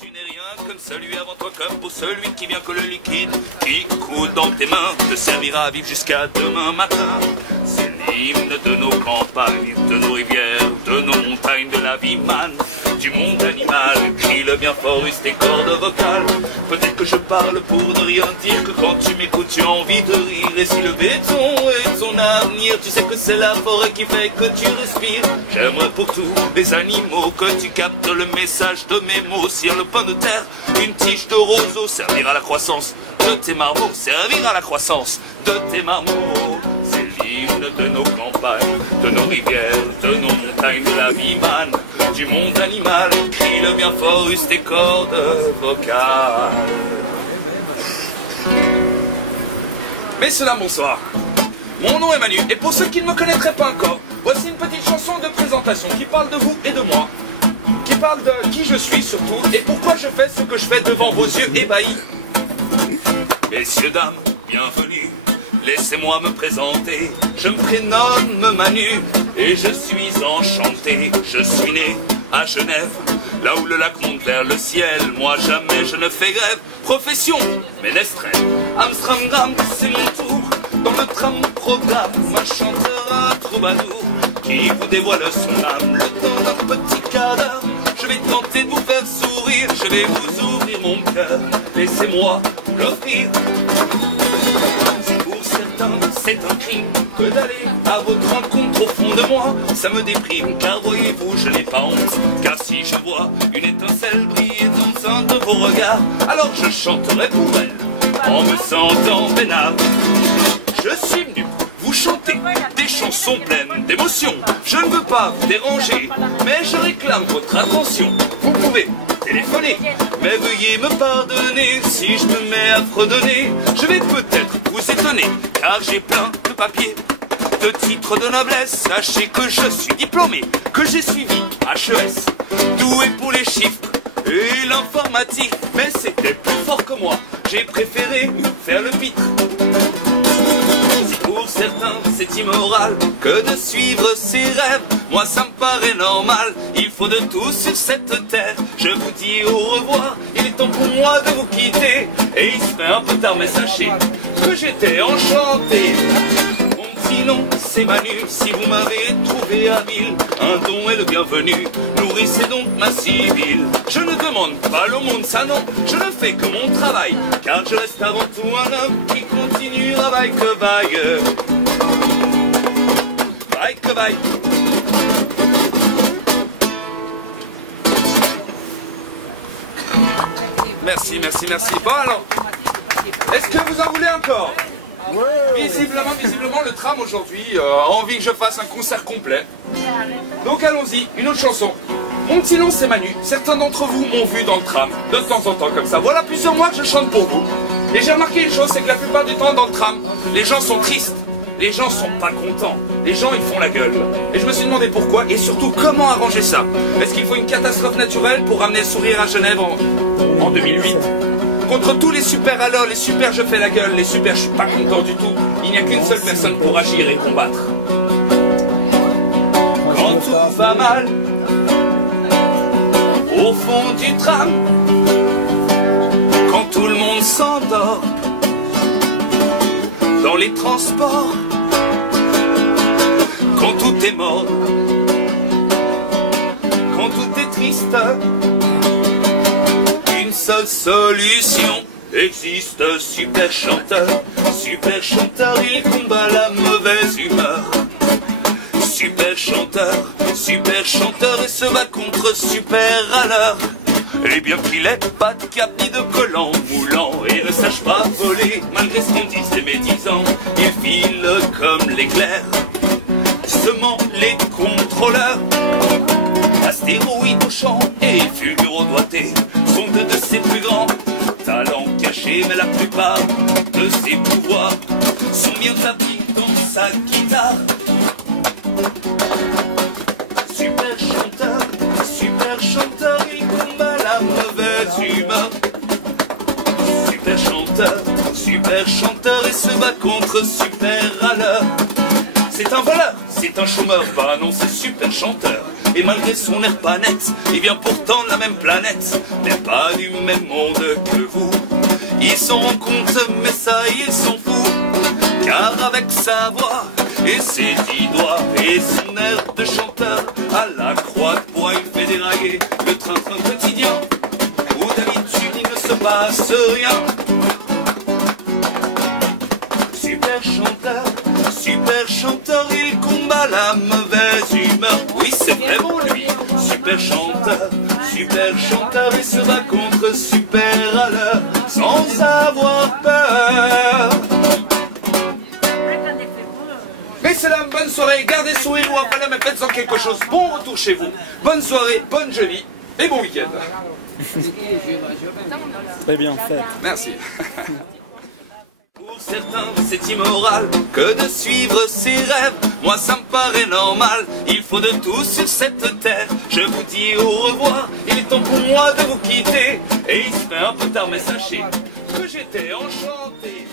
tu n'es rien comme celui avant toi, comme pour celui qui vient que le liquide qui coule dans tes mains te servira à vivre jusqu'à demain matin. C'est l'hymne de nos campagnes, de nos rivières, de nos montagnes, de la vie manne, du monde animal, crie le bien fort, use tes cordes vocales. Peut-être que je parle pour ne rien dire, que quand tu m'écoutes tu as envie de rire. Et si le béton est ton avenir, tu sais que c'est la forêt qui fait que tu respires. J'aimerais pour tous les animaux que tu captes le message de mes mots. Sur le pain de terre, une tige de roseau, servir à la croissance de tes marmots, servir à la croissance de tes marmots. C'est l'hymne de nos campagnes, de nos rivières, de nos montagnes, de la vie manne, du monde animal, crie le bien fort, use tes cordes vocales. Messieurs, dames, bonsoir. Mon nom est Manu, et pour ceux qui ne me connaîtraient pas encore, voici une petite chanson de présentation qui parle de vous et de moi, qui parle de qui je suis surtout, et pourquoi je fais ce que je fais devant vos yeux ébahis. Messieurs, dames, bienvenue, laissez-moi me présenter. Je me prénomme Manu, et je suis enchanté. Je suis né à Genève, là où le lac monte vers le ciel. Moi jamais je ne fais grève. Profession, ménestrel. Amsterdam, c'est mon tour. Dans le tram programme, un chanteur, un troubadour qui vous dévoile son âme. Le temps d'un petit quart d'heure, je vais tenter de vous faire sourire. Je vais vous ouvrir mon cœur, laissez-moi vous l'offrir. Si pour certains c'est un crime que d'aller à votre rencontre, au fond de moi ça me déprime. Car voyez-vous, je n'ai pas honte, car si je vois une étincelle briller dans un de vos regards, alors je chanterai pour elle en me sentant peinard. Je suis venu vous chanter des chansons pleines d'émotion. Je ne veux pas vous déranger, mais je réclame votre attention. Vous pouvez téléphoner, mais veuillez me pardonner si je me mets à fredonner. Je vais peut-être vous étonner, car j'ai plein de papiers, de titres de noblesse. Sachez que je suis diplômé, que j'ai suivi HES, doué pour les chiffres et l'informatique. Mais c'était plus fort que moi, j'ai préféré faire le pitre. Si pour certains c'est immoral que de suivre ses rêves, moi ça me paraît normal, il faut de tout sur cette terre. Je vous dis au revoir, il est temps pour moi de vous quitter. Et il se fait un peu tard, mais sachez que j'étais enchanté. Mon petit nom c'est Manu, si vous m'avez trouvé habile, un don est le bienvenu, nourrissez donc ma civile. Je ne demande pas l'aumône, ça non, je ne fais que mon travail, car je reste avant tout un homme qui continuera vaille que vaille. Vaille que vaille. Merci, merci, merci. Bon alors, est-ce que vous en voulez encore? Visiblement, le tram aujourd'hui a envie que je fasse un concert complet. Donc allons-y, une autre chanson. Mon petit nom c'est Manu, certains d'entre vous m'ont vu dans le tram, de temps en temps comme ça. Voilà plusieurs mois que je chante pour vous. Et j'ai remarqué une chose, c'est que la plupart du temps dans le tram, les gens sont tristes, les gens sont pas contents, les gens ils font la gueule. Et je me suis demandé pourquoi, et surtout comment arranger ça. Est-ce qu'il faut une catastrophe naturelle pour ramener le sourire à Genève en 2008? Contre tous les super alors, les super je fais la gueule, les super je suis pas content du tout, il n'y a qu'une seule personne pour agir et combattre. Quand tout va mal, au fond du tram, quand tout le monde s'endort, dans les transports, quand tout est mort, quand tout est triste, une seule solution existe, super chanteur, il combat la mauvaise humeur. Super chanteur et se bat contre super râleur. Et bien qu'il ait pas de cap ni de collant moulant et ne sache pas voler, malgré ce qu'on dit ses médisants, il file comme l'éclair, semant les contrôleurs. Astéroïde au champ et fulgure au doigté sont deux de ses plus grands talents cachés, mais la plupart de ses pouvoirs sont bien tapis dans sa guitare. Super chanteur, il combat la mauvaise humeur. Super chanteur et se bat contre super râleur. C'est un voleur, c'est un chômeur, bah non c'est super chanteur. Et malgré son air pas net, il vient pourtant de la même planète, mais pas du même monde que vous. Ils s'en rendent compte, mais ça ils s'en foutent, car avec sa voix et ses 10 doigts et son air de chanteur, à la croix de bois il fait dérailler le train-train quotidien, où d'habitude il ne se passe rien. Super chanteur, il combat la mauvaise humeur. Oui, c'est vraiment lui, super chanteur, il se bat contre super à l'heure, sans avoir peur. Messieurs, dames, bonne soirée, gardez sourire ou après là, mais faites-en quelque chose. Bon retour chez vous, bonne soirée, bonne jeudi et bon week-end. Très bien fait. Merci. Pour certains, c'est immoral que de suivre ses rêves. Moi, ça me paraît normal. Il faut de tout sur cette terre. Je vous dis au revoir. Il est temps pour moi de vous quitter. Et il se fait un peu tard, mais sachez que j'étais enchanté.